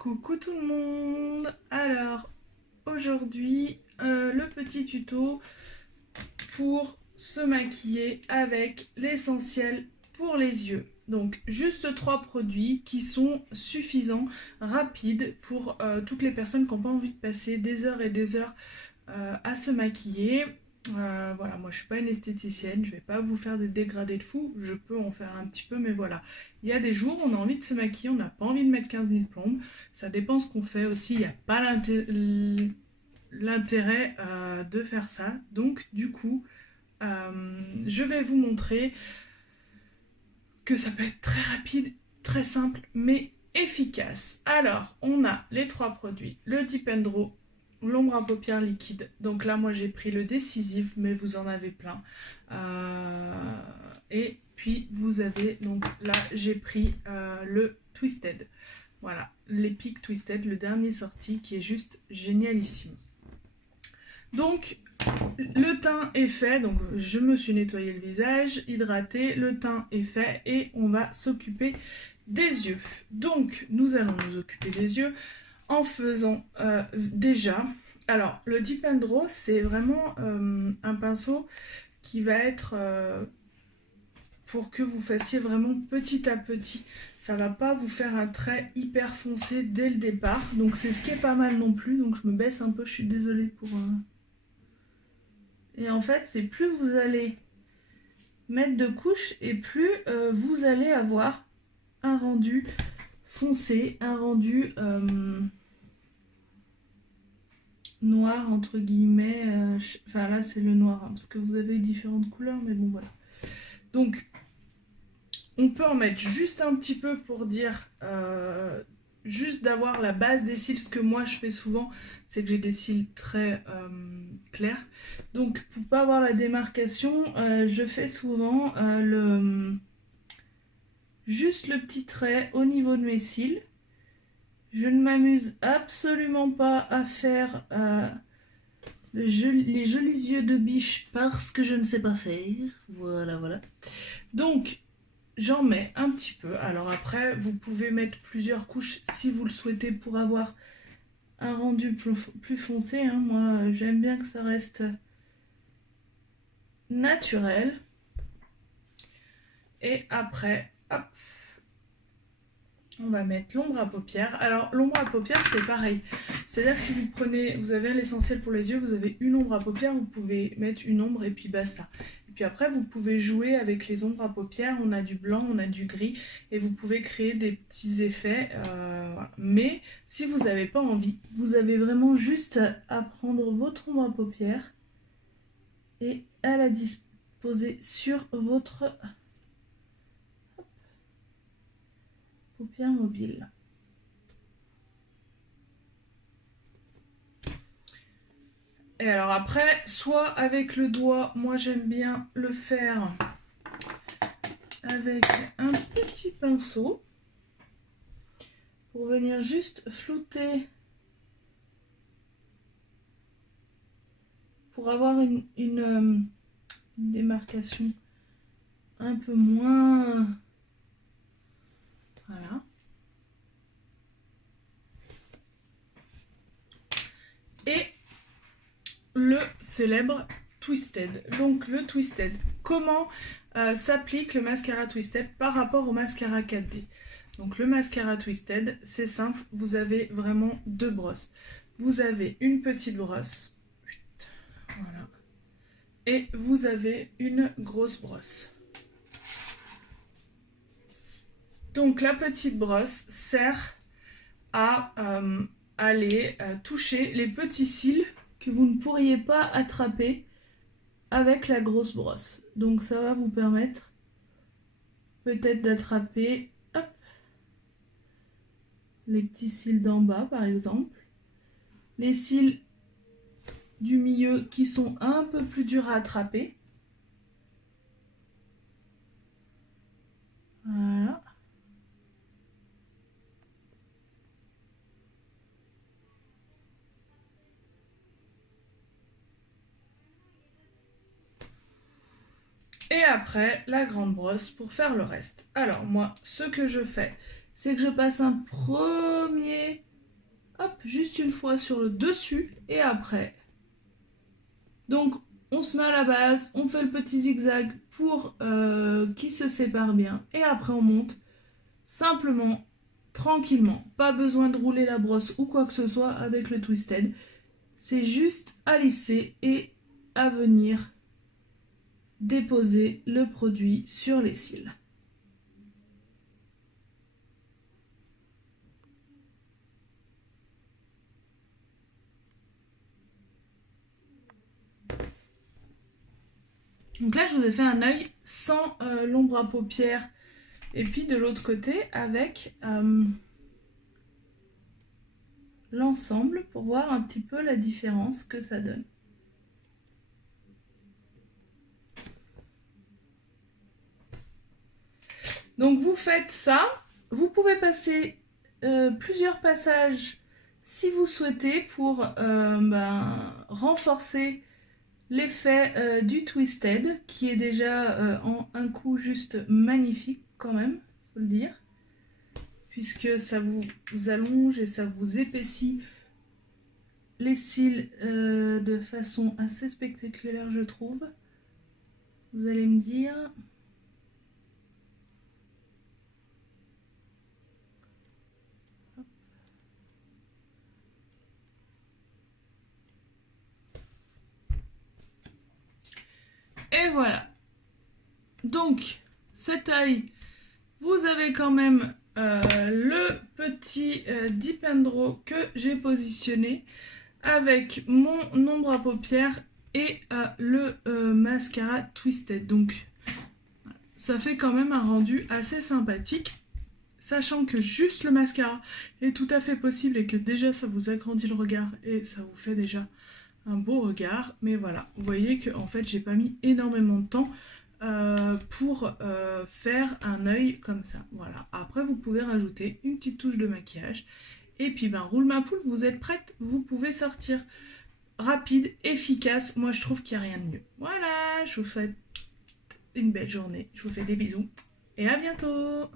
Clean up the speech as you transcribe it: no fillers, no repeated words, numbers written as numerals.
Coucou tout le monde. Alors aujourd'hui le petit tuto pour se maquiller avec l'essentiel pour les yeux. Donc juste 3 produits qui sont suffisants, rapides pour toutes les personnes qui n'ont pas envie de passer des heures et des heures à se maquiller. Voilà, moi je suis pas une esthéticienne, je vais pas vous faire des dégradés de fou, je peux en faire un petit peu, mais voilà. Il y a des jours où on a envie de se maquiller, on n'a pas envie de mettre 15 000 plombes, ça dépend ce qu'on fait aussi, il n'y a pas l'intérêt de faire ça. Donc du coup, je vais vous montrer que ça peut être très rapide, très simple, mais efficace. Alors, on a les 3 produits, le Dip & Draw, l'ombre à paupières liquide. Donc là, moi, j'ai pris le décisif, mais vous en avez plein. Et puis, vous avez, donc là, j'ai pris le Twisted. Voilà, l'Epic Twisted, le dernier sorti, qui est juste génialissime. Donc, le teint est fait, donc je me suis nettoyé le visage, hydraté, le teint est fait et on va s'occuper des yeux. Donc, nous allons nous occuper des yeux en faisant déjà... Alors, le Dip & Draw, c'est vraiment un pinceau qui va être pour que vous fassiez vraiment petit à petit. Ça va pas vous faire un trait hyper foncé dès le départ. Donc, c'est ce qui est pas mal non plus. Donc, je me baisse un peu, je suis désolée pour... Et en fait, c'est plus vous allez mettre de couches et plus vous allez avoir un rendu foncé, un rendu noir entre guillemets. Enfin là, c'est le noir, hein, parce que vous avez différentes couleurs, mais bon voilà. Donc, on peut en mettre juste un petit peu pour dire... juste d'avoir la base des cils. Ce que moi je fais souvent, c'est que j'ai des cils très clairs, donc pour pas avoir la démarcation, je fais souvent juste le petit trait au niveau de mes cils. Je ne m'amuse absolument pas à faire les jolis yeux de biche parce que je ne sais pas faire. Voilà. Donc j'en mets un petit peu. Alors après, vous pouvez mettre plusieurs couches si vous le souhaitez pour avoir un rendu plus foncé. Hein. Moi, j'aime bien que ça reste naturel. Et après, hop, on va mettre l'ombre à paupières. Alors, l'ombre à paupières, c'est pareil. C'est-à-dire que si vous prenez, vous avez l'essentiel pour les yeux, vous avez une ombre à paupières, vous pouvez mettre une ombre et puis basta. Et puis après, vous pouvez jouer avec les ombres à paupières. On a du blanc, on a du gris. Et vous pouvez créer des petits effets. Voilà. Mais si vous n'avez pas envie, vous avez vraiment juste à prendre votre ombre à paupières et à la disposer sur votre paupière mobile. Et alors après, soit avec le doigt, moi j'aime bien le faire avec un petit pinceau pour venir juste flouter, pour avoir une démarcation un peu moins... Voilà. Et le célèbre Twisted. Donc le Twisted, comment s'applique le mascara Twisted par rapport au mascara 4D? Donc le mascara Twisted, c'est simple, vous avez vraiment 2 brosses. Vous avez une petite brosse, voilà, et vous avez une grosse brosse. Donc la petite brosse sert à aller toucher les petits cils que vous ne pourriez pas attraper avec la grosse brosse. Donc ça va vous permettre peut-être d'attraper les petits cils d'en bas par exemple, les cils du milieu qui sont un peu plus durs à attraper. Voilà. Et après, la grande brosse pour faire le reste. Alors moi, ce que je fais, c'est que je passe un premier hop, juste une fois sur le dessus et après. Donc on se met à la base, on fait le petit zigzag pour qu'il se sépare bien et après on monte simplement, tranquillement. Pas besoin de rouler la brosse ou quoi que ce soit avec le twisted. C'est juste à lisser et à venir déposer le produit sur les cils. Donc là, je vous ai fait un œil sans l'ombre à paupières. Et puis de l'autre côté, avec l'ensemble pour voir un petit peu la différence que ça donne. Donc vous faites ça. Vous pouvez passer plusieurs passages si vous souhaitez pour renforcer l'effet du twisted qui est déjà en un coup juste magnifique quand même, faut le dire, puisque ça vous allonge et ça vous épaissit les cils de façon assez spectaculaire, je trouve. Vous allez me dire. Et voilà. Donc, cet œil, vous avez quand même le petit Dip and Draw que j'ai positionné avec mon ombre à paupières et le mascara Twisted. Donc, ça fait quand même un rendu assez sympathique. Sachant que juste le mascara est tout à fait possible et que déjà ça vous agrandit le regard et ça vous fait déjà un beau regard. Mais voilà, vous voyez que en fait j'ai pas mis énormément de temps pour faire un œil comme ça. Voilà, après vous pouvez rajouter une petite touche de maquillage. Et puis ben roule ma poule, vous êtes prête, vous pouvez sortir. Rapide, efficace, moi je trouve qu'il n'y a rien de mieux. Voilà, je vous souhaite une belle journée, je vous fais des bisous et à bientôt.